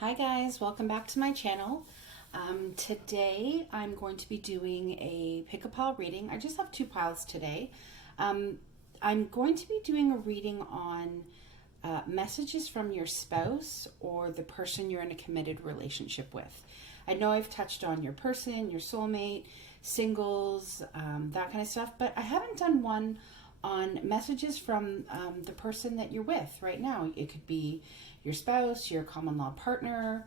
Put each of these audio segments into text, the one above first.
Hi guys, welcome back to my channel. Today I'm going to be doing a pick-a-pile reading. I just have two piles today. I'm going to be doing a reading on messages from your spouse or the person you're in a committed relationship with. I know I've touched on your person, your soulmate, singles, that kind of stuff, but I haven't done one on messages from the person that you're with right now. It could be your spouse, your common law partner,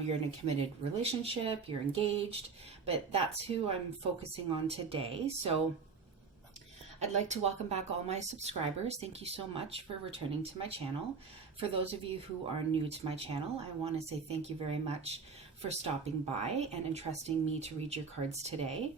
you're in a committed relationship, you're engaged, but that's who I'm focusing on today. So I'd like to welcome back all my subscribers. Thank you so much for returning to my channel. For those of you who are new to my channel, I want to say thank you very much for stopping by and entrusting me to read your cards today.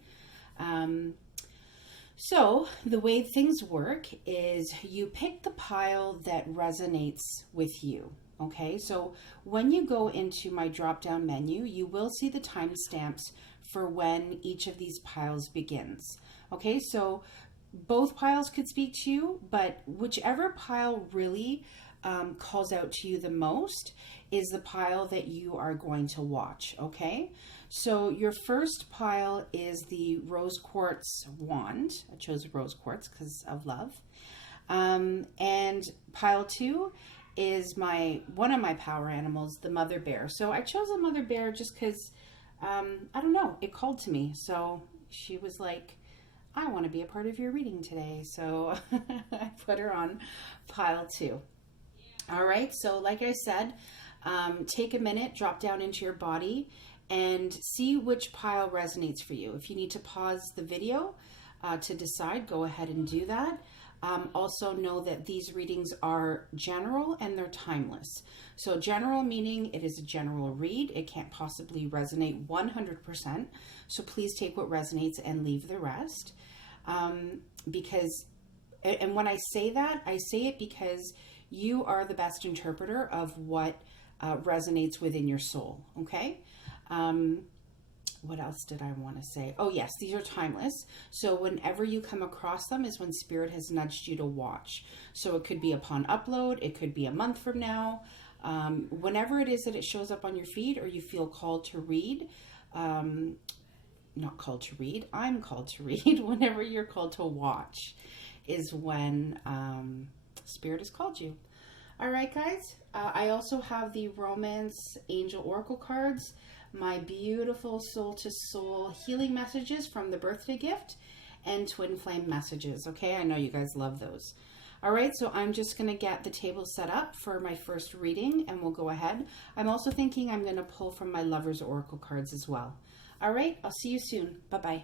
So the way things work is you pick the pile that resonates with you. Okay, so when you go into my drop-down menu, you will see the timestamps for when each of these piles begins. Okay, so both piles could speak to you, but whichever pile really calls out to you the most is the pile that you are going to watch. Okay, so your first pile is the rose quartz wand. I chose rose quartz because of love. And pile two is one of my power animals, the mother bear. So I chose a mother bear just because I don't know, it called to me. So she was like, I want to be a part of your reading today. So I put her on pile two. All right, so like I said, take a minute, drop down into your body and see which pile resonates for you. If you need to pause the video to decide, go ahead and do that. Also know that these readings are general and they're timeless. So general meaning it is a general read. It can't possibly resonate 100%. So please take what resonates and leave the rest. Because, and when I say that, I say it because you are the best interpreter of what resonates within your soul. Okay. What else did I want to say? Oh yes, these are timeless. So whenever you come across them is when Spirit has nudged you to watch. So it could be upon upload, it could be a month from now. Whenever it is that it shows up on your feed or you feel called to read, not called to read, I'm called to read. Whenever you're called to watch is when Spirit has called you. All right, guys. I also have the Romance Angel Oracle cards, my beautiful soul-to-soul healing messages from the birthday gift, and twin flame messages. Okay, I know you guys love those. All right, so I'm just going to get the table set up for my first reading, and we'll go ahead. I'm also thinking I'm going to pull from my Lover's Oracle cards as well. All right, I'll see you soon. Bye-bye.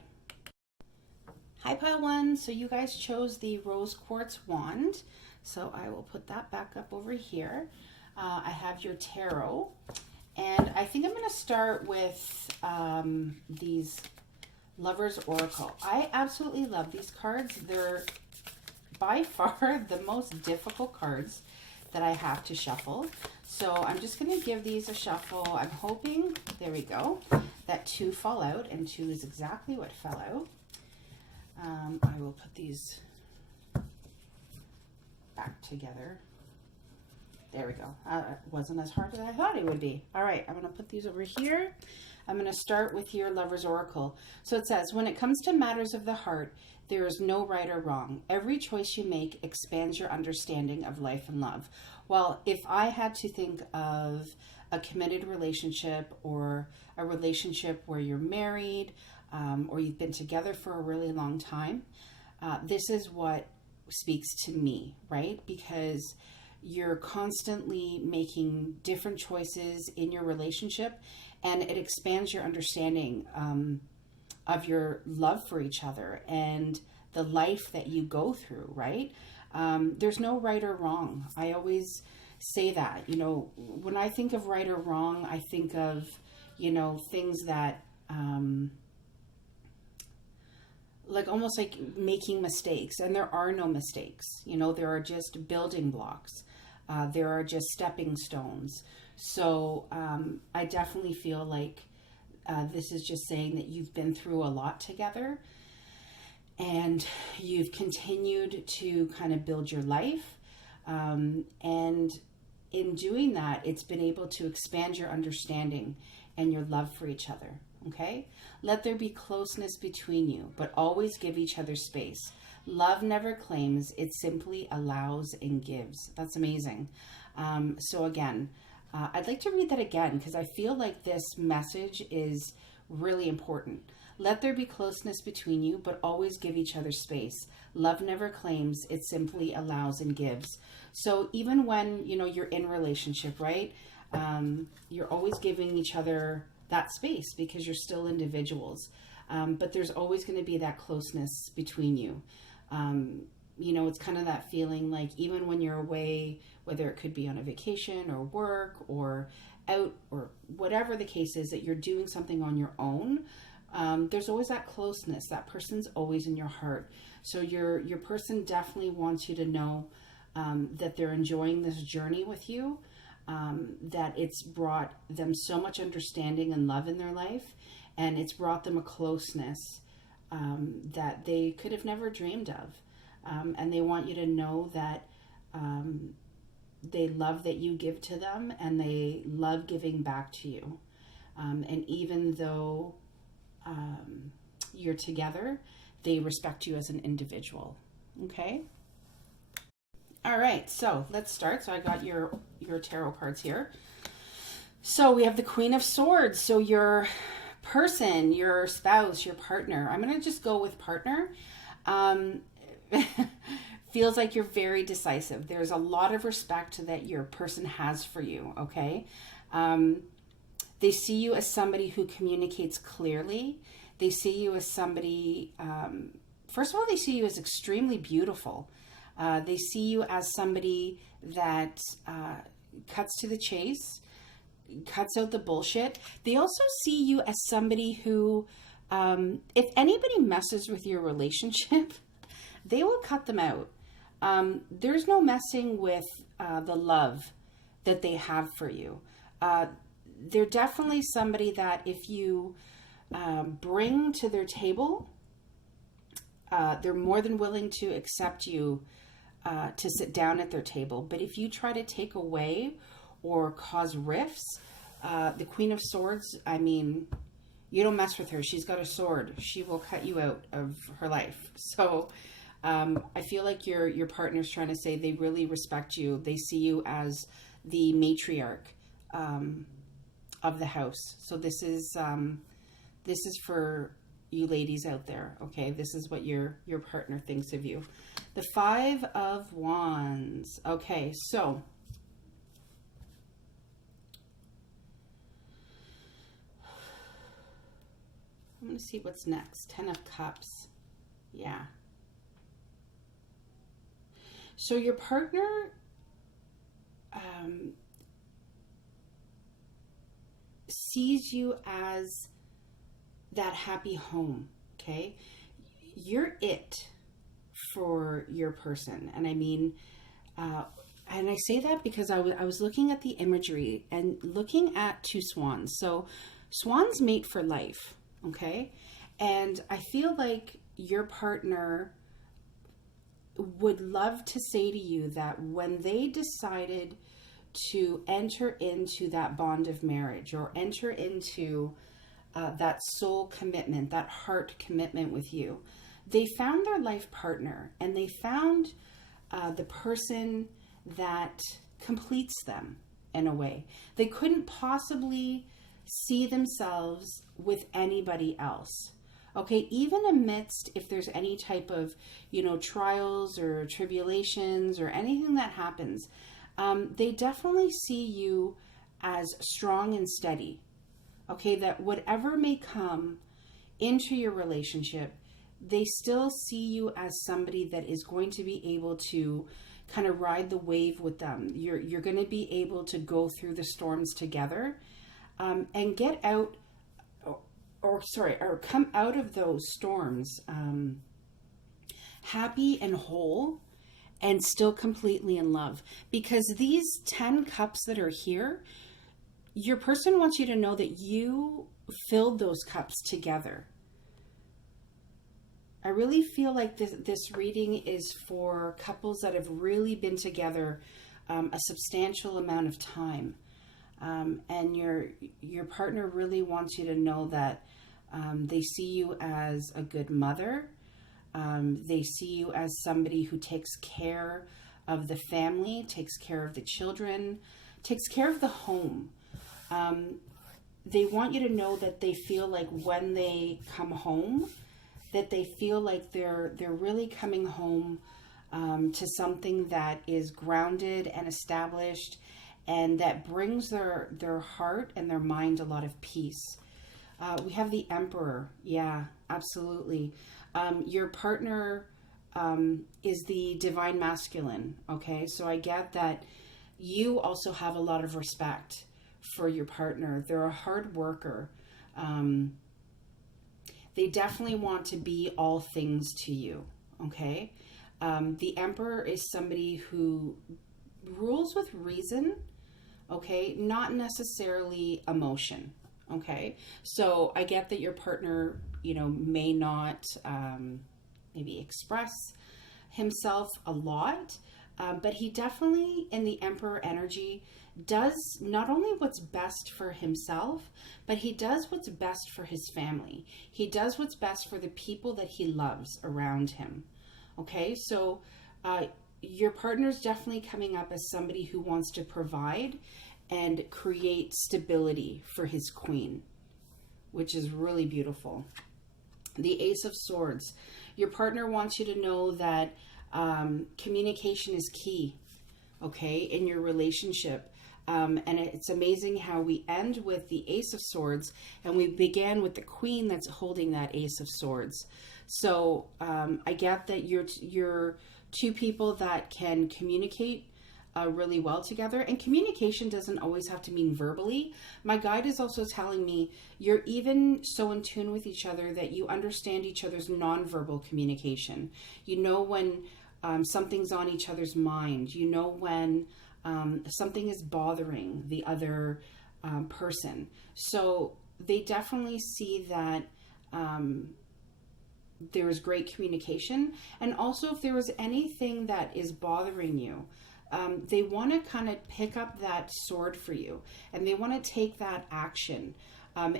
Hi, pile one. So you guys chose the rose quartz wand. So I will put that back up over here. I have your tarot. And I think I'm going to start with these Lover's Oracle. I absolutely love these cards. They're by far the most difficult cards that I have to shuffle. So I'm just going to give these a shuffle. I'm hoping, there we go, that two fall out, and two is exactly what fell out. I will put these back together. There we go. It wasn't as hard as I thought it would be. All right, I'm going to put these over here. I'm going to start with your Lover's Oracle. So it says, when it comes to matters of the heart, there is no right or wrong. Every choice you make expands your understanding of life and love. Well, if I had to think of a committed relationship or a relationship where you're married or you've been together for a really long time, this is what speaks to me, right? Because you're constantly making different choices in your relationship, and it expands your understanding of your love for each other and the life that you go through, right? There's no right or wrong. I always say that, you know, when I think of right or wrong, I think of, you know, things that, like almost like making mistakes, and there are no mistakes. You know, there are just building blocks. There are just stepping stones. So I definitely feel like this is just saying that you've been through a lot together and you've continued to kind of build your life. And in doing that, it's been able to expand your understanding and your love for each other. Okay? Let there be closeness between you, but always give each other space. Love never claims, it simply allows and gives. That's amazing. So again, I'd like to read that again because I feel like this message is really important. Let there be closeness between you, but always give each other space. Love never claims, it simply allows and gives. So even when, you're in a relationship, right? You're always giving each other that space because you're still individuals. But there's always going to be that closeness between you. It's kind of that feeling like even when you're away, whether it could be on a vacation or work or out or whatever the case is, that you're doing something on your own, there's always that closeness. That person's always in your heart. So your person definitely wants you to know that they're enjoying this journey with you, that it's brought them so much understanding and love in their life, and it's brought them a closeness that they could have never dreamed of. And they want you to know that they love that you give to them, and they love giving back to you. And even though you're together, they respect you as an individual. Okay? All right, so let's start. So I got your tarot cards here. So we have the Queen of Swords. So your person, your spouse, your partner. I'm going to just go with partner. Feels like you're very decisive. There's a lot of respect that your person has for you, okay? They see you as somebody who communicates clearly. They see you as somebody, first of all, they see you as extremely beautiful. They see you as somebody that cuts to the chase, cuts out the bullshit. They also see you as somebody who, if anybody messes with your relationship, they will cut them out. There's no messing with the love that they have for you. They're definitely somebody that if you bring to their table, they're more than willing to accept you to sit down at their table. But if you try to take away or cause rifts, the Queen of Swords, I mean, you don't mess with her. She's got a sword. She will cut you out of her life. So I feel like your partner's trying to say they really respect you. They see you as the matriarch of the house. So this is for you ladies out there. Okay, this is what your partner thinks of you. The Five of Wands. Okay, so I'm going to see what's next. 10 of Cups. Yeah. So your partner sees you as that happy home, okay? You're it for your person. And I mean, and I say that because I was looking at the imagery and looking at two swans. So swans mate for life, okay? And I feel like your partner would love to say to you that when they decided to enter into that bond of marriage or enter into that soul commitment, that heart commitment with you, they found their life partner, and they found the person that completes them in a way. They couldn't possibly see themselves with anybody else. Okay, even amidst if there's any type of, trials or tribulations or anything that happens, they definitely see you as strong and steady. Okay, that whatever may come into your relationship, they still see you as somebody that is going to be able to kind of ride the wave with them. You're going to be able to go through the storms together, and get out, or come out of those storms happy and whole and still completely in love. Because these 10 cups that are here, your person wants you to know that you filled those cups together. I really feel like this reading is for couples that have really been together a substantial amount of time. And your partner really wants you to know that they see you as a good mother. They see you as somebody who takes care of the family, takes care of the children, takes care of the home. They want you to know that they feel like when they come home, that they feel like they're really coming home to something that is grounded and established, and that brings their heart and their mind a lot of peace. We have the Emperor. Yeah, absolutely. Your partner is the divine masculine. Okay, so I get that you also have a lot of respect for your partner. They're a hard worker. They definitely want to be all things to you. Okay, the Emperor is somebody who rules with reason. Okay, not necessarily emotion. Okay, so I get that your partner, may not maybe express himself a lot, but he definitely, in the Emperor energy, does not only what's best for himself, but he does what's best for his family. He does what's best for the people that he loves around him. Okay, so your partner's definitely coming up as somebody who wants to provide and create stability for his queen, which is really beautiful. The Ace of Swords. Your partner wants you to know that communication is key, okay, in your relationship. And it's amazing how we end with the Ace of Swords and we began with the Queen that's holding that Ace of Swords. So I get that you're two people that can communicate really well together, and communication doesn't always have to mean verbally. My guide is also telling me you're even so in tune with each other that you understand each other's nonverbal communication. You know when something's on each other's mind. You know when something is bothering the other person. So they definitely see that there is great communication, and also if there was anything that is bothering you, they want to kind of pick up that sword for you, and they want to take that action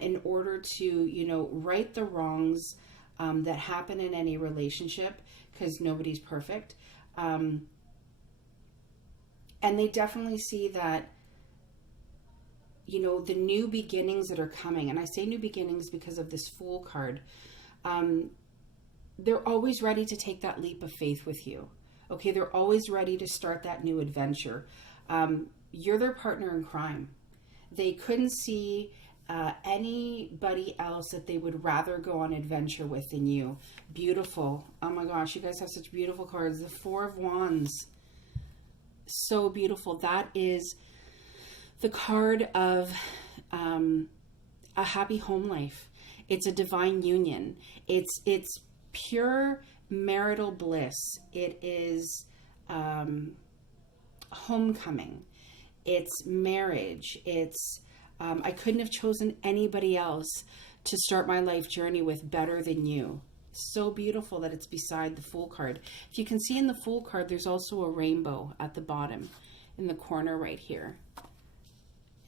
in order to, right the wrongs that happen in any relationship, because nobody's perfect. And they definitely see that, the new beginnings that are coming, and I say new beginnings because of this Fool card, they're always ready to take that leap of faith with you. Okay, they're always ready to start that new adventure. You're their partner in crime. They couldn't see anybody else that they would rather go on adventure with than you. Beautiful. Oh my gosh, you guys have such beautiful cards. The Four of Wands. So beautiful. That is the card of a happy home life. It's a divine union. It's pure marital bliss. It is homecoming. It's marriage. It's I couldn't have chosen anybody else to start my life journey with better than you. So beautiful that it's beside the Fool card. If you can see in the Fool card, there's also a rainbow at the bottom in the corner right here.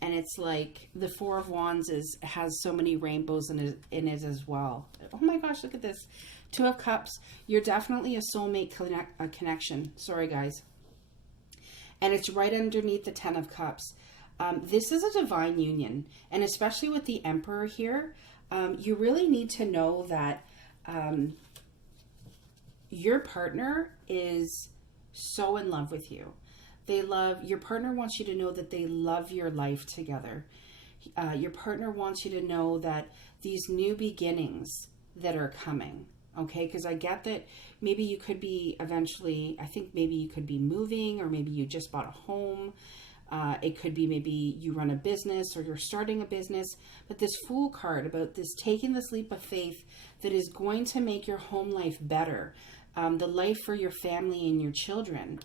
And it's like the Four of Wands has so many rainbows in it as well. Oh my gosh, look at this. Two of Cups. You're definitely a soulmate connection. Sorry, guys. And it's right underneath the Ten of Cups. This is a divine union. And especially with the Emperor here, you really need to know that your partner is so in love with you. Your partner wants you to know that they love your life together. Your partner wants you to know that these new beginnings that are coming, okay? Because I get that maybe you could be eventually, I think maybe you could be moving, or maybe you just bought a home. It could be maybe you run a business or you're starting a business. But this Fool card about this taking this leap of faith that is going to make your home life better, the life for your family and your children.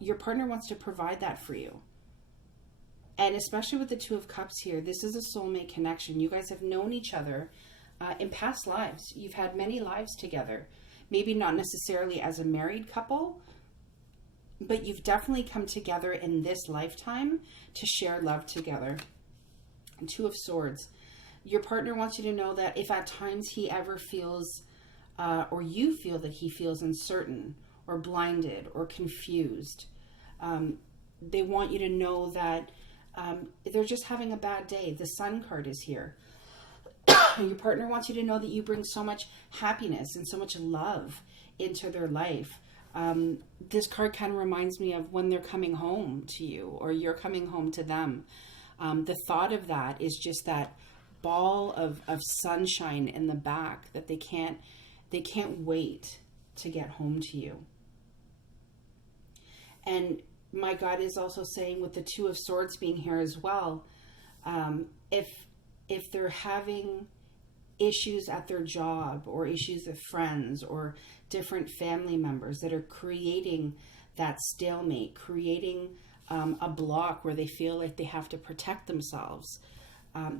Your partner wants to provide that for you. And especially with the Two of Cups here, this is a soulmate connection. You guys have known each other in past lives. You've had many lives together. maybe not necessarily as a married couple, but you've definitely come together in this lifetime to share love together. And Two of Swords. Your partner wants you to know that if at times he ever feels, or you feel that he feels uncertain or blinded or confused, they want you to know that they're just having a bad day. The Sun card is here. Your partner wants you to know that you bring so much happiness and so much love into their life. This card kind of reminds me of when they're coming home to you or you're coming home to them. The thought of that is just that ball of sunshine in the back that they can't wait to get home to you. And my God is also saying, with the Two of Swords being here as well, if they're having issues at their job or issues with friends or different family members that are creating that stalemate, creating a block where they feel like they have to protect themselves,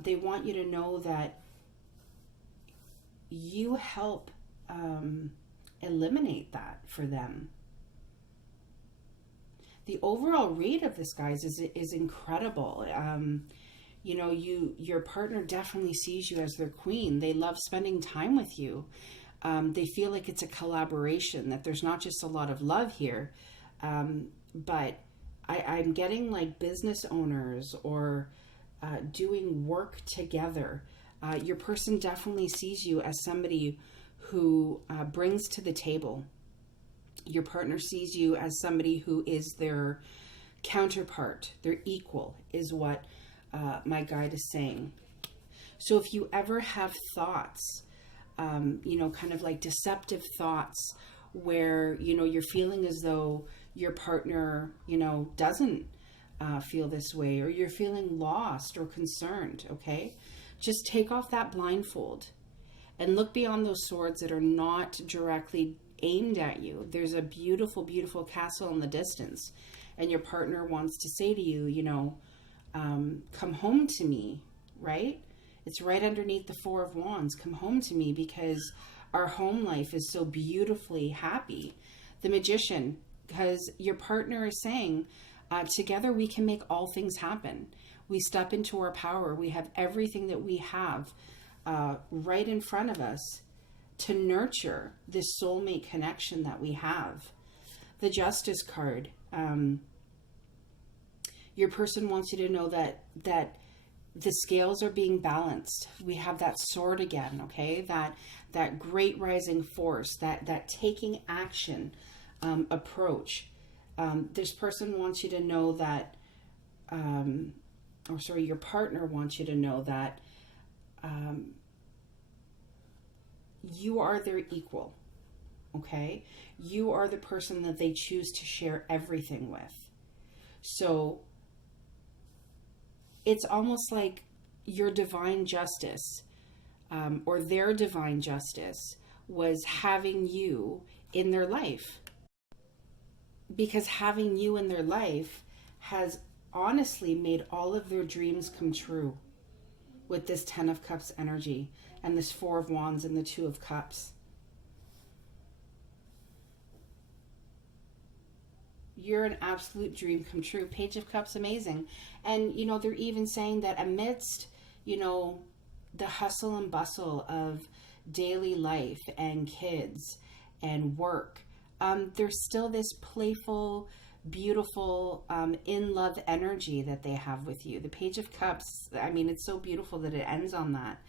they want you to know that you help eliminate that for them. The overall read of this, guys, is incredible. You know, your partner definitely sees you as their queen. They love spending time with you. They feel like it's a collaboration, that there's not just a lot of love here, but I'm getting like business owners or doing work together. Your person definitely sees you as somebody who brings to the table. Your partner sees you as somebody who is their counterpart, their equal, is what my guide is saying. So if you ever have thoughts, you know, kind of like deceptive thoughts where, you know, you're feeling as though your partner, you know, doesn't feel this way, or you're feeling lost or concerned, okay? Just take off that blindfold and look beyond those swords that are not directly aimed at you. There's a beautiful, beautiful castle in the distance, and your partner wants to say to you, you know, come home to me, right? It's right underneath the Four of Wands. Come home to me, because our home life is so beautifully happy. The Magician, because your partner is saying, together we can make all things happen. We step into our power. We have everything that we have right in front of us to nurture this soulmate connection that we have. The Justice card. Your person wants you to know that the scales are being balanced. We have that sword again, okay? That great rising force, that taking action approach. This person wants you to know that, your partner wants you to know that you are their equal, okay? You are the person that they choose to share everything with. So it's almost like your divine justice, or their divine justice, was having you in their life. Because having you in their life has honestly made all of their dreams come true with this Ten of Cups energy and this Four of Wands and the Two of Cups. You're an absolute dream come true. Page of Cups, amazing. And, you know, they're even saying that amidst, you know, the hustle and bustle of daily life and kids and work, there's still this playful, beautiful, in-love energy that they have with you. The Page of Cups, I mean, it's so beautiful that it ends on that.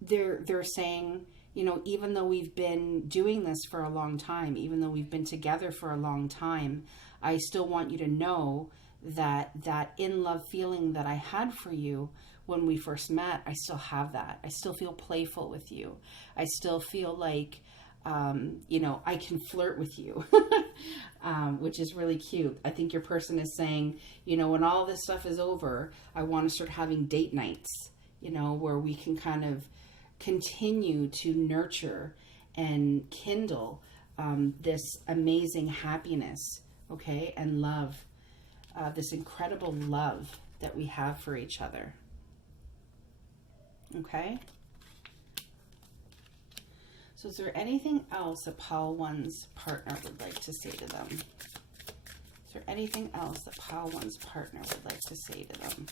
They're saying, you know, even though we've been doing this for a long time, even though we've been together for a long time, I still want you to know that in-love feeling that I had for you when we first met, I still have that. I still feel playful with you. I still feel like, you know, I can flirt with you, which is really cute. I think your person is saying, you know, when all this stuff is over, I want to start having date nights, you know, where we can kind of continue to nurture and kindle this amazing happiness, okay, and love, this incredible love that we have for each other, okay? So is there anything else that Pile One's partner would like to say to them? Is there anything else that Pile One's partner would like to say to them?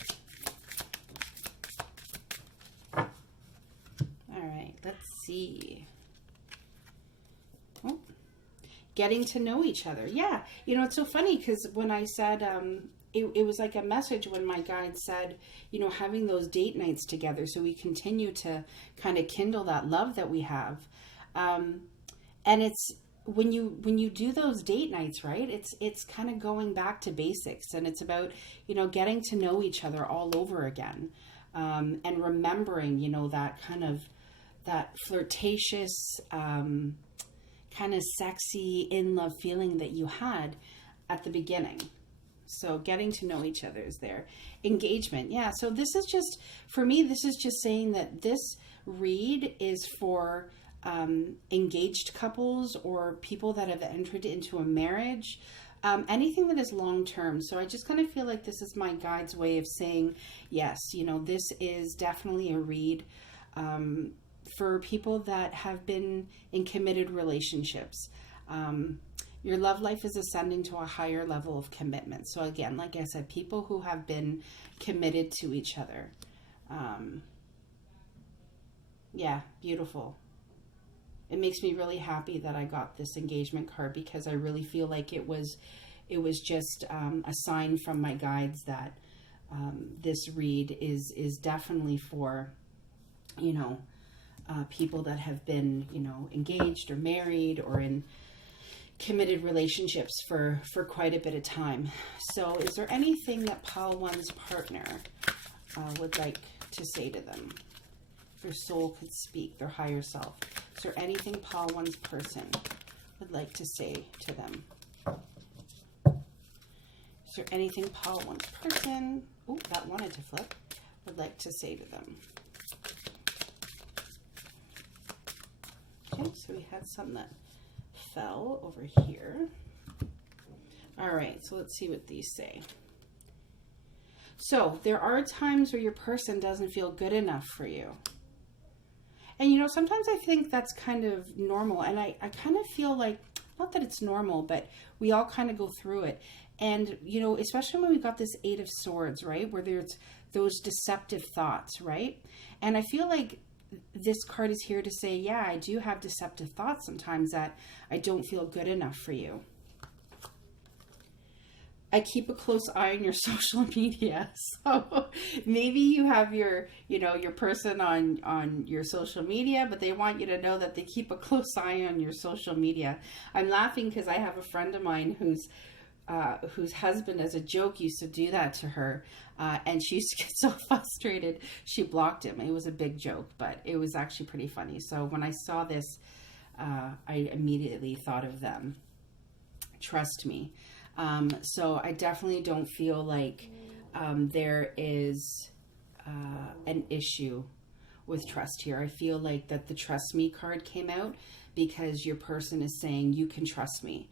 All right, let's see. Oh, getting to know each other. Yeah, you know, it's so funny because when I said, it was like a message when my guide said, you know, having those date nights together so we continue to kind of kindle that love that we have. And it's when you do those date nights, right? It's kind of going back to basics, and it's about, you know, getting to know each other all over again, and remembering, you know, that kind of that flirtatious, kind of sexy in love feeling that you had at the beginning. So getting to know each other is there. Engagement. Yeah. So this is just, for me, this is just saying that this read is for engaged couples or people that have entered into a marriage, anything that is long term. So I just kind of feel like this is my guide's way of saying, yes, you know, this is definitely a read for people that have been in committed relationships. Your love life is ascending to a higher level of commitment. So again, like I said, people who have been committed to each other. Yeah, beautiful. It makes me really happy that I got this engagement card, because I really feel like it was just a sign from my guides that this read is definitely for, you know, people that have been, you know, engaged or married or in committed relationships for quite a bit of time. So is there anything that Pile One's partner would like to say to them? Their soul could speak, their higher self. Is there anything Pile One's person would like to say to them? Is there anything Pile One's person, oh, that wanted to flip, would like to say to them? Okay, so we had some that fell over here. All right, so let's see what these say. So there are times where your person doesn't feel good enough for you. And, you know, sometimes I think that's kind of normal. And I kind of feel like, not that it's normal, but we all kind of go through it. And, you know, especially when we got this 8 of Swords, right? Where there's those deceptive thoughts, right? And I feel like this card is here to say, yeah, I do have deceptive thoughts sometimes that I don't feel good enough for you. I keep a close eye on your social media. So maybe you have your, you know, your person on your social media, but they want you to know that they keep a close eye on your social media. I'm laughing because I have a friend of mine whose husband, as a joke, used to do that to her. And she used to get so frustrated, she blocked him. It was a big joke, but it was actually pretty funny. So when I saw this, I immediately thought of them. Trust me. So I definitely don't feel like there is an issue with trust here. I feel like that the Trust Me card came out because your person is saying, you can trust me.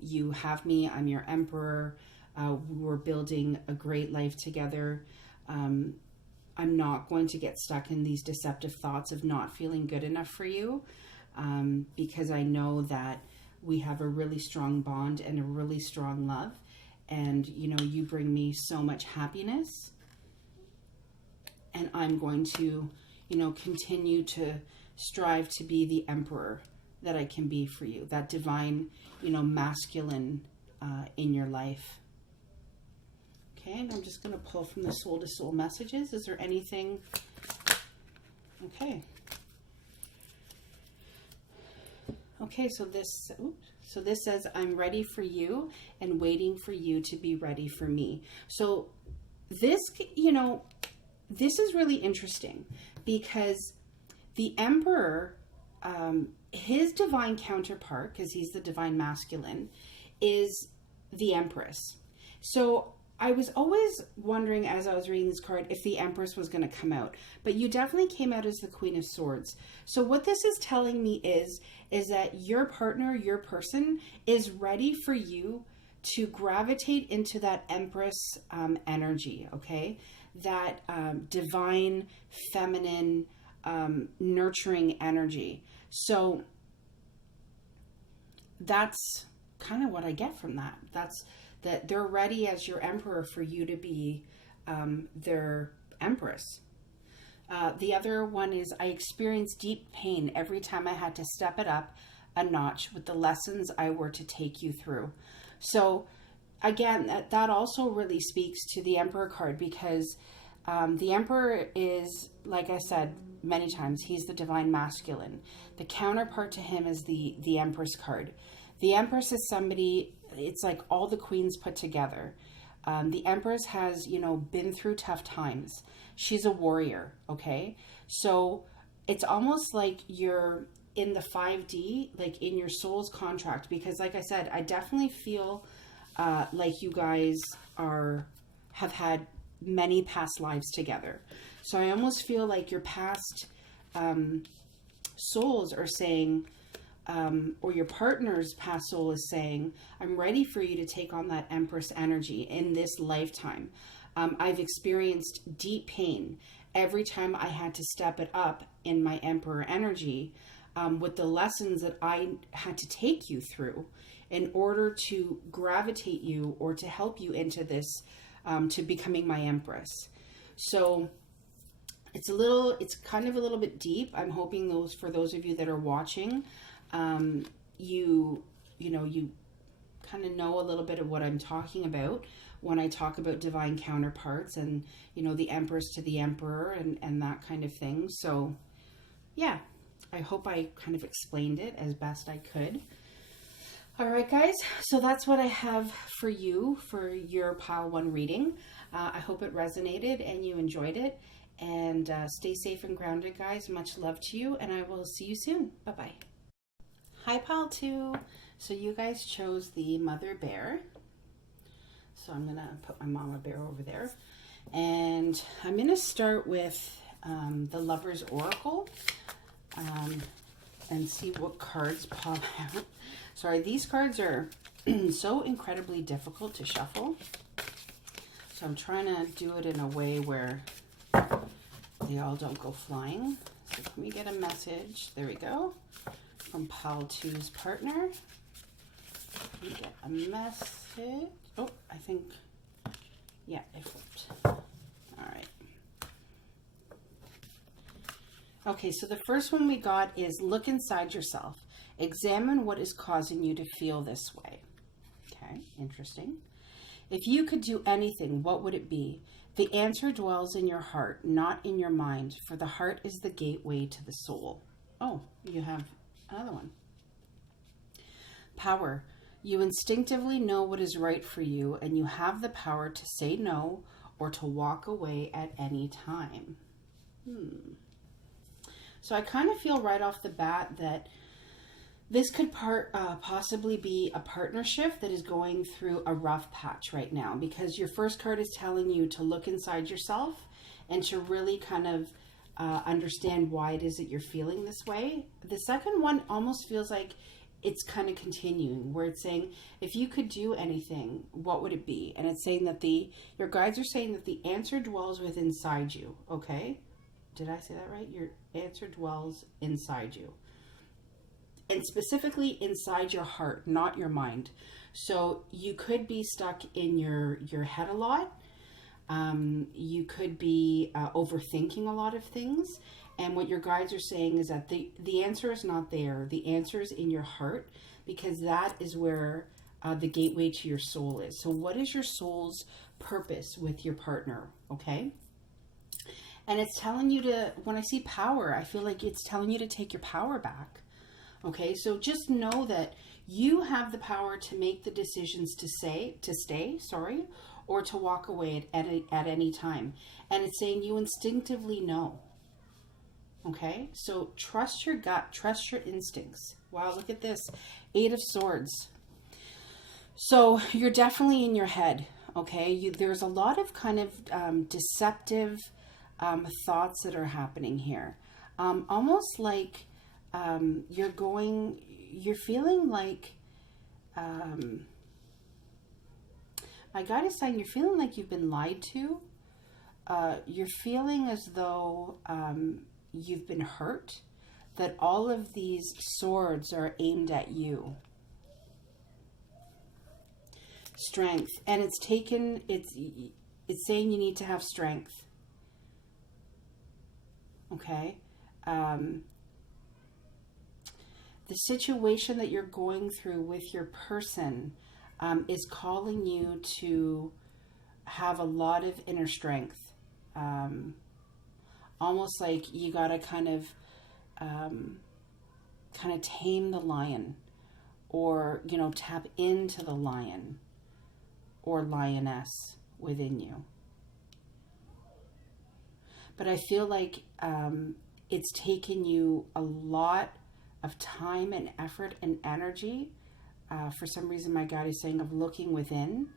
You have me. I'm your emperor. We're building a great life together. I'm not going to get stuck in these deceptive thoughts of not feeling good enough for you, because I know that we have a really strong bond and a really strong love. And, you know, you bring me so much happiness. And I'm going to, you know, continue to strive to be the emperor that I can be for you. That divine, you know, masculine in your life. Okay, and I'm just going to pull from the Soul to Soul messages. Is there anything? Okay. Okay, so this says, I'm ready for you and waiting for you to be ready for me. So this, you know, this is really interesting because the Emperor, his divine counterpart, because he's the divine masculine, is the Empress. So I was always wondering as I was reading this card if the Empress was going to come out, but you definitely came out as the Queen of Swords. So what this is telling me is that your partner, your person, is ready for you to gravitate into that Empress energy, okay? That divine, feminine, nurturing energy. So that's kind of what I get from that. That's that they're ready as your emperor for you to be their empress. The other one is I experienced deep pain every time I had to step it up a notch with the lessons I were to take you through. So again, that also really speaks to the Emperor card, because the Emperor is, like I said many times, he's the divine masculine. The counterpart to him is the Empress card. The Empress is somebody, it's like all the queens put together. The Empress has, been through tough times. She's a warrior, okay? So it's almost like you're in the 5D, like in your soul's contract, because like I said, I definitely feel like you guys have had many past lives together. So I almost feel like your past souls are saying, or your partner's past soul is saying, I'm ready for you to take on that Empress energy in this lifetime. I've experienced deep pain every time I had to step it up in my Emperor energy, with the lessons that I had to take you through in order to gravitate you or to help you into this, to becoming my Empress. So it's kind of a little bit deep. I'm hoping for those of you that are watching, you kind of know a little bit of what I'm talking about when I talk about divine counterparts and, the Empress to the Emperor and that kind of thing. So yeah, I hope I kind of explained it as best I could. All right, guys. So that's what I have for you for your pile 1 reading. I hope it resonated and you enjoyed it. And stay safe and grounded, guys. Much love to you, and I will see you soon. Bye-bye. Hi, pile 2. So you guys chose the Mother Bear. So I'm going to put my Mama Bear over there. And I'm going to start with the Lover's Oracle and see what cards pop out. Sorry, these cards are so incredibly difficult to shuffle. So I'm trying to do it in a way where they all don't go flying. So let me get a message. There we go. From pile 2's partner. Let me get a message. Oh, I think, yeah, it flipped. All right. Okay, so the first one we got is look inside yourself. Examine what is causing you to feel this way. Okay, interesting. If you could do anything, what would it be? The answer dwells in your heart, not in your mind, for the heart is the gateway to the soul. Oh, you have another one. Power. You instinctively know what is right for you, and you have the power to say no or to walk away at any time. So I kind of feel right off the bat that this could possibly be a partnership that is going through a rough patch right now, because your first card is telling you to look inside yourself and to really kind of understand why it is that you're feeling this way. The second one almost feels like it's kind of continuing, where it's saying, if you could do anything, what would it be? And it's saying that your guides are saying that the answer dwells within inside you. Okay. Did I say that right? Your answer dwells inside you. And specifically inside your heart, not your mind. So you could be stuck in your head a lot. You could be overthinking a lot of things. And what your guides are saying is that the answer is not there. The answer is in your heart, because that is where the gateway to your soul is. So what is your soul's purpose with your partner? Okay. And it's telling you to, when I see power, I feel like it's telling you to take your power back. Okay, so just know that you have the power to make the decisions to stay, or to walk away at any time. And it's saying you instinctively know. Okay, so trust your gut, trust your instincts. Wow, look at this. 8 of Swords. So you're definitely in your head. Okay, there's a lot of kind of deceptive thoughts that are happening here. Almost like you're feeling like, my guide is saying you're feeling like you've been lied to. You're feeling as though you've been hurt, that all of these swords are aimed at you. Strength. And it's saying you need to have strength. Okay? The situation that you're going through with your person is calling you to have a lot of inner strength. Almost like you got to kind of tame the lion, or, you know, tap into the lion or lioness within you. But I feel like it's taken you a lot of time and effort and energy. For some reason, my God is saying of looking within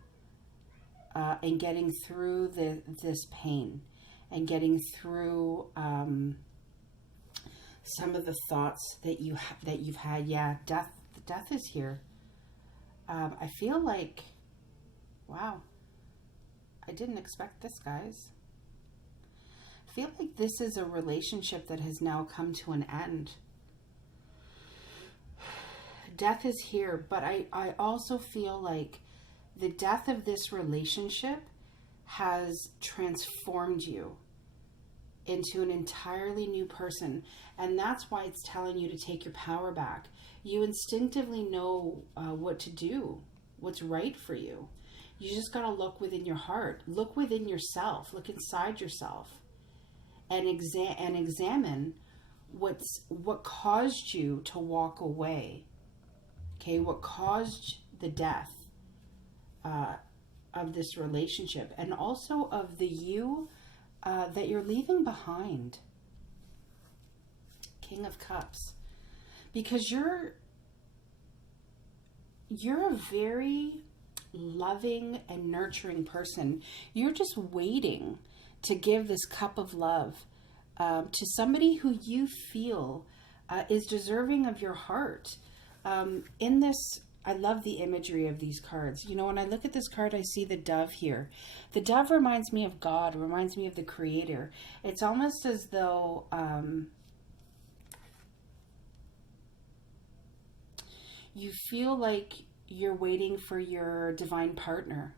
and getting through this pain and getting through some of the thoughts that you've had. Yeah, death is here. I feel like, wow, I didn't expect this, guys. I feel like this is a relationship that has now come to an end. Death is here, but I also feel like the death of this relationship has transformed you into an entirely new person. And that's why it's telling you to take your power back. You instinctively know what to do, what's right for you. You just got to look within your heart, look within yourself, look inside yourself, and examine what caused you to walk away. Okay, what caused the death of this relationship, and also of the you that you're leaving behind. King of Cups. Because you're a very loving and nurturing person. You're just waiting to give this cup of love to somebody who you feel is deserving of your heart. In this, I love the imagery of these cards. You know, when I look at this card, I see the dove here. The dove reminds me of God, reminds me of the Creator. It's almost as though you feel like you're waiting for your divine partner.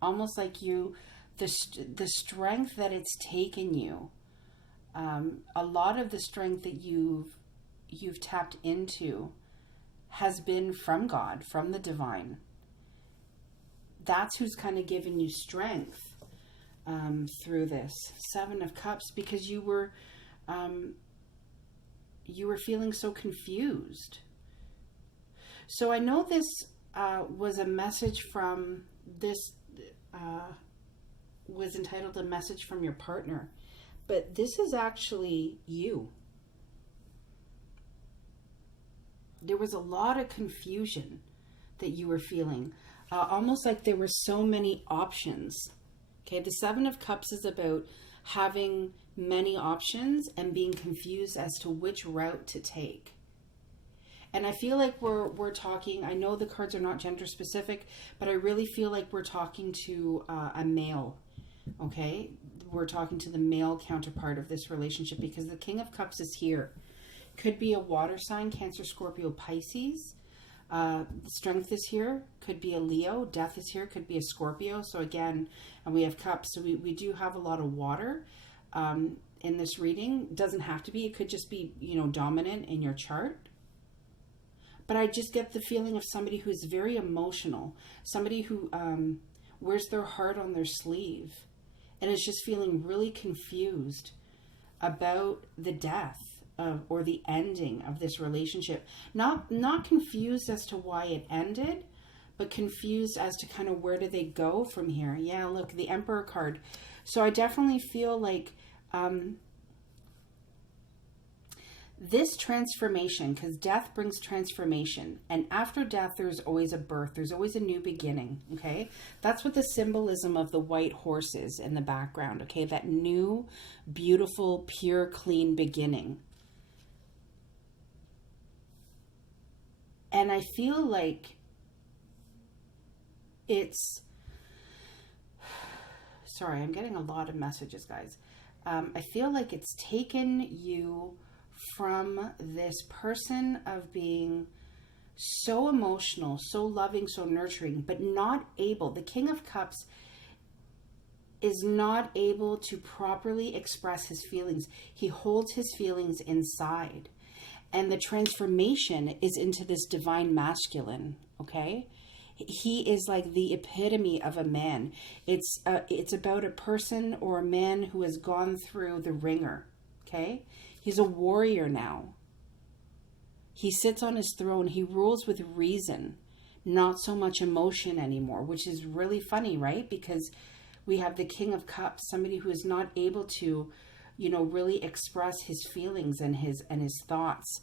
Almost like the strength that it's taken you, a lot of the strength that you've tapped into has been from God, from the divine. That's who's kind of given you strength through this Seven of Cups, because you were feeling so confused. So I know this was a message from this was entitled A Message from Your Partner, but this is actually you. There was a lot of confusion that you were feeling, almost like there were so many options. Okay, the Seven of Cups is about having many options and being confused as to which route to take. And I feel like we're talking, I know the cards are not gender specific, but I really feel like we're talking to a male, okay? We're talking to the male counterpart of this relationship, because the King of Cups is here. Could be a water sign, Cancer, Scorpio, Pisces. Strength is here. Could be a Leo. Death is here. Could be a Scorpio. So again, and we have cups. So we do have a lot of water in this reading. Doesn't have to be. It could just be, you know, dominant in your chart. But I just get the feeling of somebody who's very emotional. Somebody who wears their heart on their sleeve. And is just feeling really confused about the death or the ending of this relationship. Not confused as to why it ended, but confused as to kind of where do they go from here. Yeah, look, the Emperor card. So I definitely feel like this transformation, because death brings transformation, and after death there's always a birth, there's always a new beginning. Okay, that's what the symbolism of the white horse is in the background. Okay, that new, beautiful, pure, clean beginning. And I feel like it's, sorry, I'm getting a lot of messages, guys. I feel like it's taken you from this person of being so emotional, so loving, so nurturing, but not able. The King of Cups is not able to properly express his feelings. He holds his feelings inside. And the transformation is into this divine masculine, okay? He is like the epitome of a man. It's about a person or a man who has gone through the ringer, okay? He's a warrior now. He sits on his throne. He rules with reason, not so much emotion anymore, which is really funny, right? Because we have the King of Cups, somebody who is not able to, really express his feelings and his thoughts.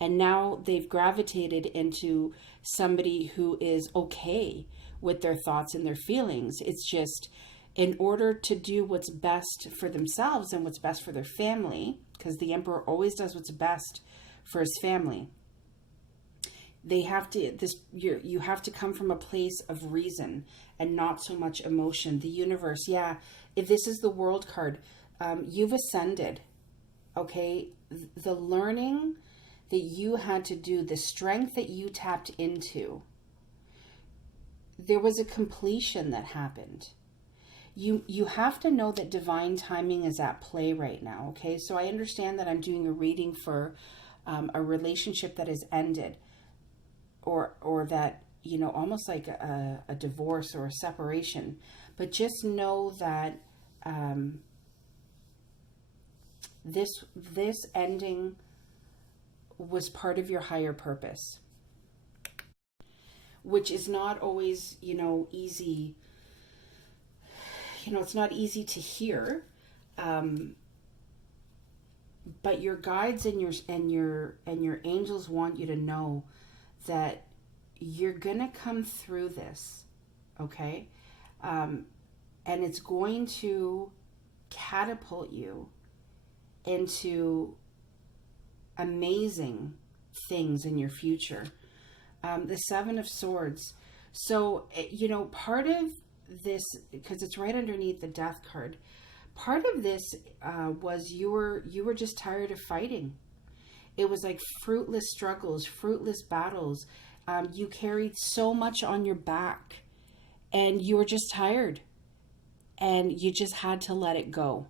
And now they've gravitated into somebody who is okay with their thoughts and their feelings. It's just in order to do what's best for themselves and what's best for their family, because the Emperor always does what's best for his family. You have to come from a place of reason and not so much emotion. The universe, yeah, if this is the World card, you've ascended, okay? The learning that you had to do, the strength that you tapped into, there was a completion that happened. You have to know that divine timing is at play right now, okay? So I understand that I'm doing a reading for a relationship that has ended, or that, almost like a divorce or a separation. But just know that this ending was part of your higher purpose, which is not always, easy. It's not easy to hear, but your guides and your angels want you to know that you're gonna come through this, okay? And it's going to catapult you into amazing things in your future. The Seven of Swords. So, part of this, because it's right underneath the Death card, part of this was you were just tired of fighting. It was like fruitless struggles, fruitless battles. You carried so much on your back and you were just tired, and you just had to let it go.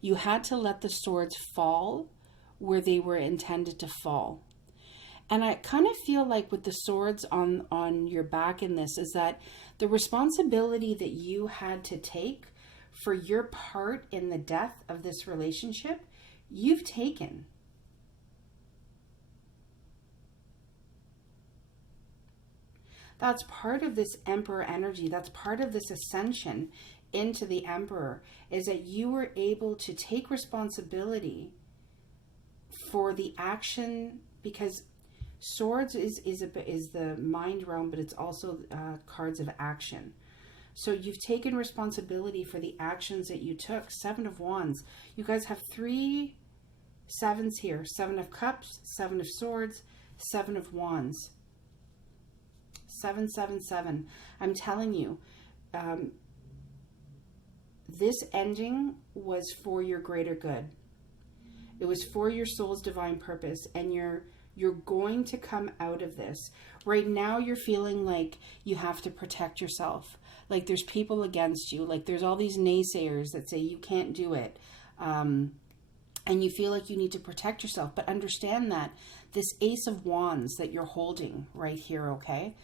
You had to let the swords fall where they were intended to fall. And I kind of feel like with the swords on your back in this is that the responsibility that you had to take for your part in the death of this relationship, you've taken. That's part of this Emperor energy. That's part of this ascension into the Emperor, is that you were able to take responsibility for the action, because swords is the mind realm, but it's also cards of action. So you've taken responsibility for the actions that you took. Seven of Wands. You guys have 3 sevens here. 7 of Cups, 7 of Swords, 7 of Wands. 777. I'm telling you, this ending was for your greater good. It was for your soul's divine purpose, and you're going to come out of this. Right now, you're feeling like you have to protect yourself. Like there's people against you. Like there's all these naysayers that say you can't do it. And you feel like you need to protect yourself. But understand that this Ace of Wands that you're holding right here, okay?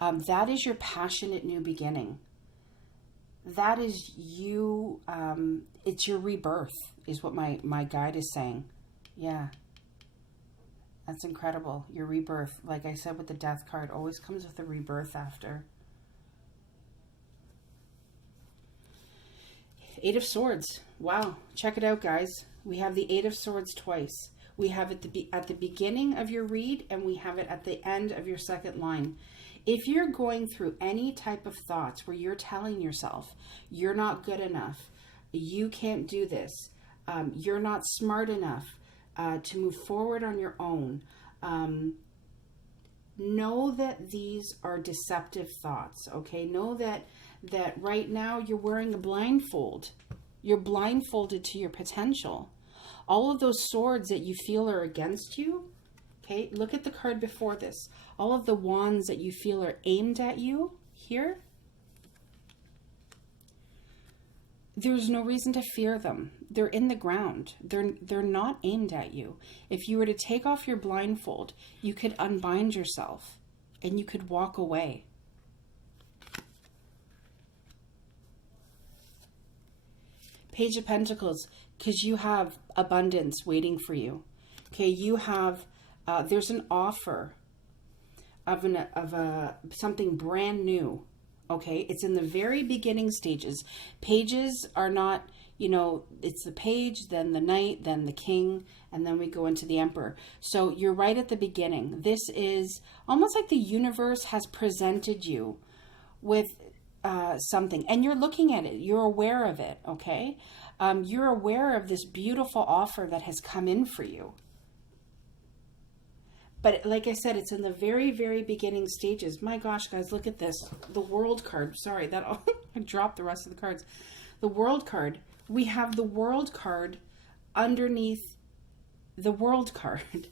That is your passionate new beginning. That is you. It's your rebirth, is what my guide is saying. Yeah. That's incredible. Your rebirth, like I said with the Death card, always comes with a rebirth after. 8 of Swords. Wow. Check it out, guys. We have the 8 of Swords twice. We have it at the beginning of your read, and we have it at the end of your second line. If you're going through any type of thoughts where you're telling yourself you're not good enough, you can't do this, you're not smart enough to move forward on your own, know that these are deceptive thoughts, okay? Know that right now you're wearing a blindfold. You're blindfolded to your potential. All of those swords that you feel are against you, okay, look at the card before this. All of the wands that you feel are aimed at you here, there's no reason to fear them. They're in the ground. They're not aimed at you. If you were to take off your blindfold, you could unbind yourself and you could walk away. Page of Pentacles, because you have abundance waiting for you. Okay, you have, there's an offer of something brand new. Okay, it's in the very beginning stages. Pages are not, you know, it's the page, then the knight, then the king, and then we go into the emperor. So you're right at the beginning. This is almost like the universe has presented you with something, and you're looking at it. You're aware of it, okay? You're aware of this beautiful offer that has come in for you. But like I said, it's in the very, very beginning stages. My gosh, guys, look at this. The World card. Sorry, that I dropped the rest of the cards. The World card. We have the World card underneath the World card.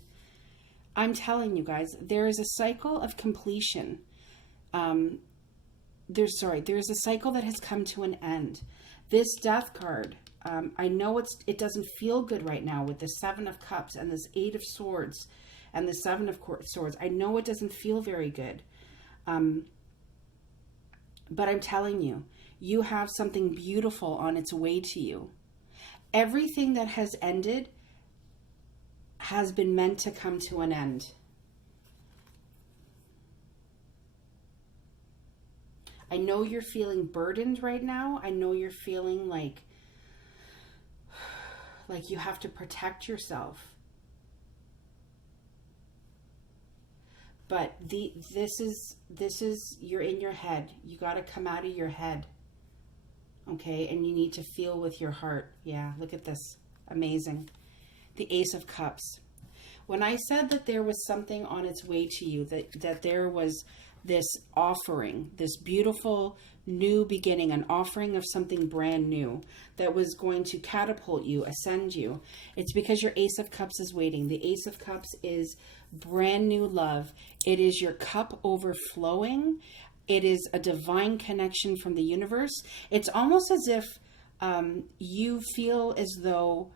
I'm telling you guys, there is a cycle of completion. There's a cycle that has come to an end. This Death card. I know it doesn't feel good right now with the Seven of Cups and this Eight of Swords. And the Seven of Swords. I know it doesn't feel very good. But I'm telling you, you have something beautiful on its way to you. Everything that has ended has been meant to come to an end. I know you're feeling burdened right now. I know you're feeling like you have to protect yourself. But this is you're in your head. You got to come out of your head. Okay? And you need to feel with your heart. Yeah, look at this. Amazing. The Ace of Cups. When I said that there was something on its way to you, that there was this offering, this beautiful new beginning, an offering of something brand new that was going to catapult you, ascend you, it's because your Ace of Cups is waiting. The Ace of Cups is brand new love. It is your cup overflowing. It is a divine connection from the universe. It's almost as if you feel as though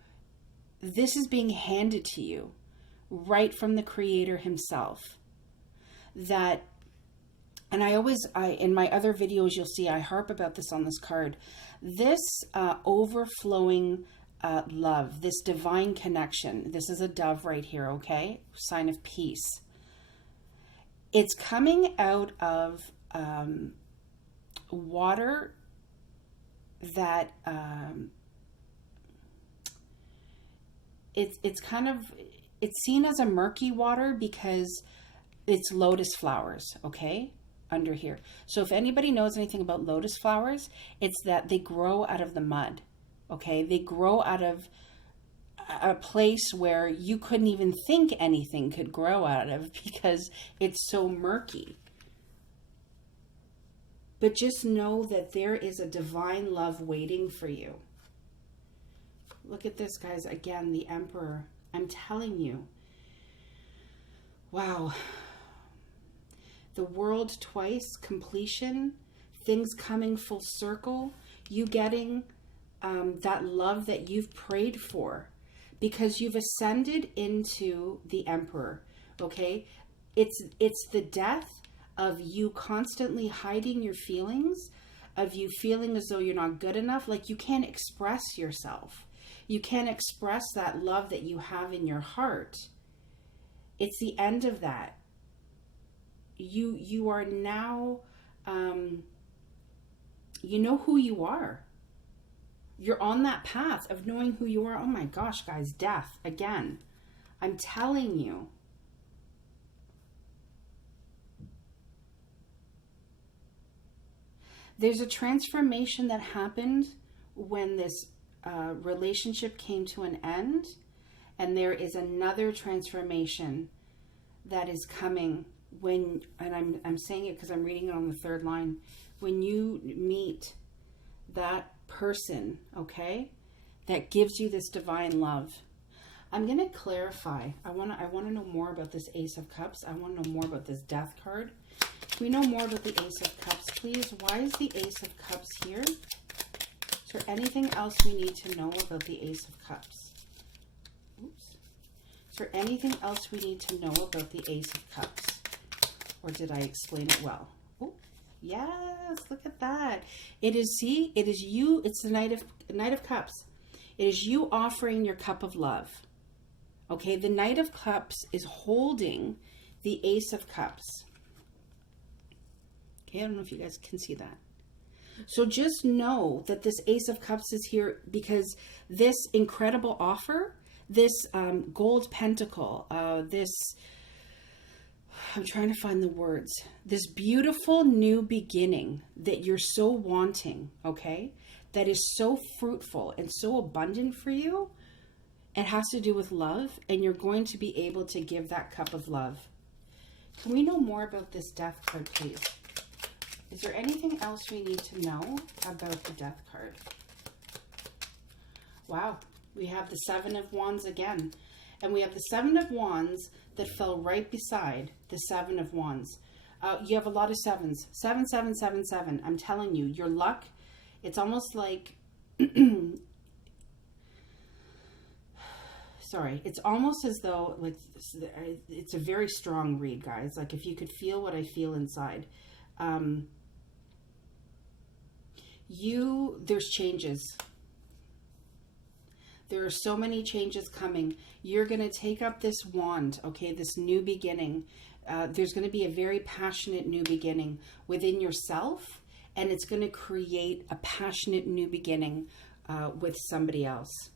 this is being handed to you right from the Creator himself. That, and I in my other videos, you'll see I harp about this on this card. This overflowing love, this divine connection. This is a dove right here, okay? Sign of peace. It's coming out of water that it's seen as a murky water because it's lotus flowers, okay, under here. So if anybody knows anything about lotus flowers, it's that they grow out of the mud, okay? They grow out of a place where you couldn't even think anything could grow out of because it's so murky. But just know that there is a divine love waiting for you. Look at this, guys. Again, the Emperor. I'm telling you. Wow. The World twice, completion, things coming full circle, you getting that love that you've prayed for because you've ascended into the Emperor, okay? It's the death of you constantly hiding your feelings, of you feeling as though you're not good enough, like you can't express yourself. You can't express that love that you have in your heart. It's the end of that. You are now, you know who you are. You're on that path of knowing who you are. Oh my gosh, guys, death again. I'm telling you. There's a transformation that happened when this relationship came to an end, and there is another transformation that is coming when, and I'm saying it because I'm reading it on the third line, when you meet that person, okay, that gives you this divine love. I'm going to clarify. I want to know more about this Ace of Cups. I want to know more about this Death card. Can we know more about the Ace of Cups, please? Why is the Ace of Cups here? Is there anything else we need to know about the Ace of Cups? Oops. Is there anything else we need to know about the Ace of Cups? Or did I explain it well? Oh, yes, look at that. It is, see, it is you. It's the Knight of Cups. It is you offering your cup of love. Okay, the Knight of Cups is holding the Ace of Cups. Okay, I don't know if you guys can see that. So just know that this Ace of Cups is here because this incredible offer, this gold pentacle, this, I'm trying to find the words, this beautiful new beginning that you're so wanting, okay, that is so fruitful and so abundant for you, it has to do with love, and you're going to be able to give that cup of love. Can we know more about this Death card, please? Is there anything else we need to know about the Death card? Wow, we have the Seven of Wands again. And we have the Seven of Wands that fell right beside the Seven of Wands. You have a lot of sevens. 7, 7, 7, 7. I'm telling you, your luck, it's almost like... Sorry, it's almost as though, like, it's a very strong read, guys. Like, if you could feel what I feel inside. There's changes. There are so many changes coming. You're going to take up this wand, okay, this new beginning. There's going to be a very passionate new beginning within yourself, and it's going to create a passionate new beginning with somebody else.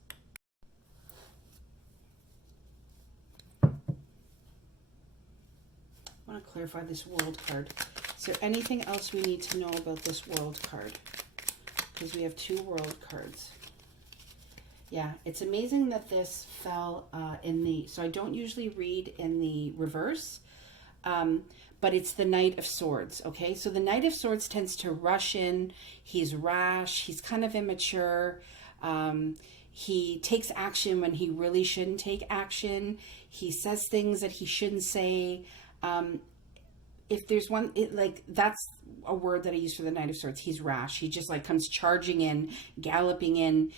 I want to clarify this World card. Is there anything else we need to know about this World card? Because we have 2 World cards. Yeah, it's amazing that this fell in the... So I don't usually read in the reverse, but it's the Knight of Swords, okay? So the Knight of Swords tends to rush in. He's rash. He's kind of immature. He takes action when he really shouldn't take action. He says things that he shouldn't say. If there's one, that's a word that I use for the Knight of Swords. He's rash. He just like comes charging in, galloping in.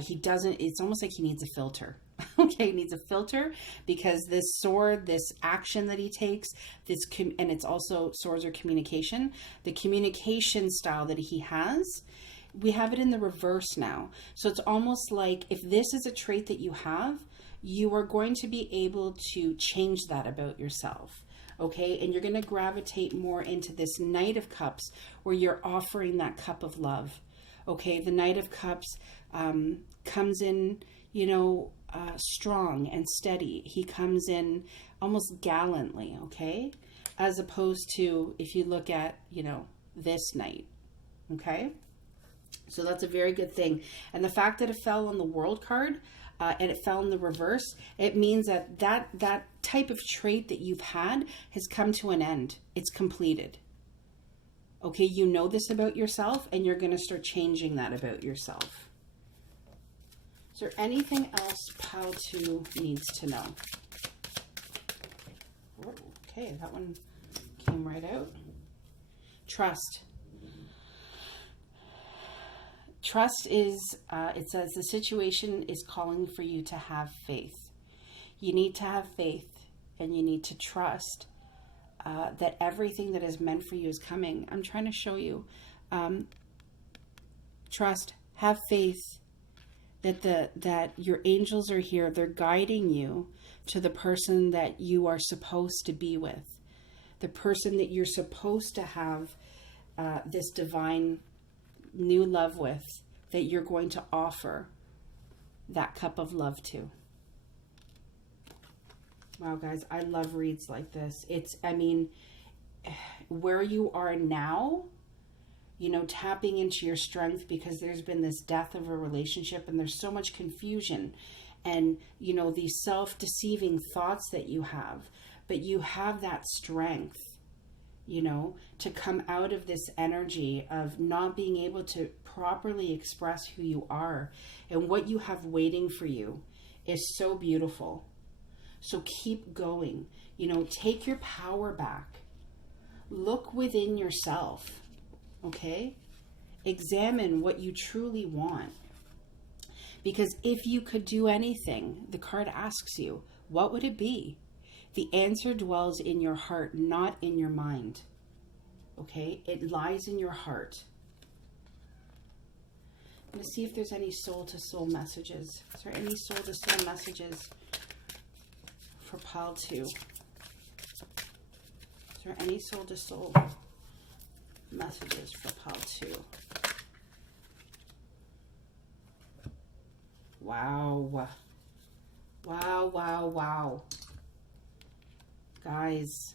He doesn't, it's almost like he needs a filter. Okay, he needs a filter because this sword, this action that he takes, and it's also swords are communication. The communication style that he has, we have it in the reverse now. So it's almost like if this is a trait that you have, you are going to be able to change that about yourself. Okay, and you're going to gravitate more into this Knight of Cups where you're offering that cup of love. Okay, the Knight of Cups comes in, strong and steady. He comes in almost gallantly, okay? As opposed to if you look at, this Knight, okay? So that's a very good thing. And the fact that it fell on the World card, and it fell in the reverse, it means that type of trait that you've had has come to an end. It's completed. Okay, you know this about yourself, and you're going to start changing that about yourself. Is there anything else Pile 2 needs to know? Oh, okay, that one came right out. Trust. Trust is, it says the situation is calling for you to have faith. You need to have faith, and you need to trust that everything that is meant for you is coming. I'm trying to show you. Trust, have faith that your angels are here. They're guiding you to the person that you are supposed to be with, the person that you're supposed to have this divine new love with, that you're going to offer that cup of love to. Wow, guys, I love reads like this. Where you are now, tapping into your strength, because there's been this death of a relationship and there's so much confusion and, these self-deceiving thoughts that you have, but you have that strength, to come out of this energy of not being able to properly express who you are, and what you have waiting for you is so beautiful. So keep going. You know, take your power back. Look within yourself, okay? Examine what you truly want. Because if you could do anything, the card asks you, what would it be? The answer dwells in your heart, not in your mind. Okay? It lies in your heart. I'm going to see if there's any soul-to-soul messages. Is there any soul-to-soul messages for pile 2? Is there any soul-to-soul messages for pile 2? Wow. Wow, wow, wow. Guys,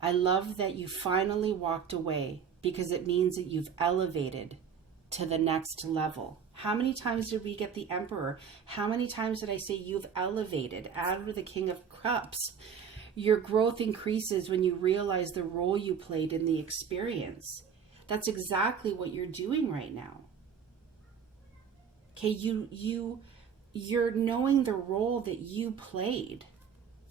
I love that you finally walked away because it means that you've elevated to the next level. How many times did we get the Emperor? How many times did I say you've elevated out of the King of Cups? Your growth increases when you realize the role you played in the experience. That's exactly what you're doing right now. Okay, you're knowing the role that you played.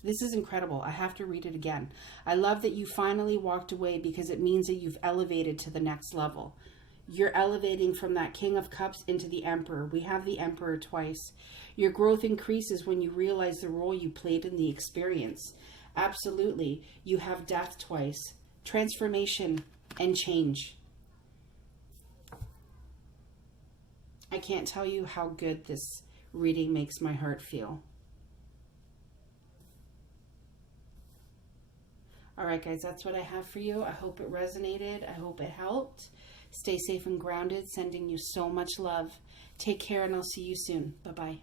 This is incredible. I have to read it again. I love that you finally walked away because it means that you've elevated to the next level. You're elevating from that King of Cups into the Emperor. We have the Emperor twice. Your growth increases when you realize the role you played in the experience. Absolutely. You have Death twice. Transformation and change. I can't tell you how good this reading makes my heart feel. All right, guys, that's what I have for you. I hope it resonated. I hope it helped. Stay safe and grounded. Sending you so much love. Take care, and I'll see you soon. Bye-bye.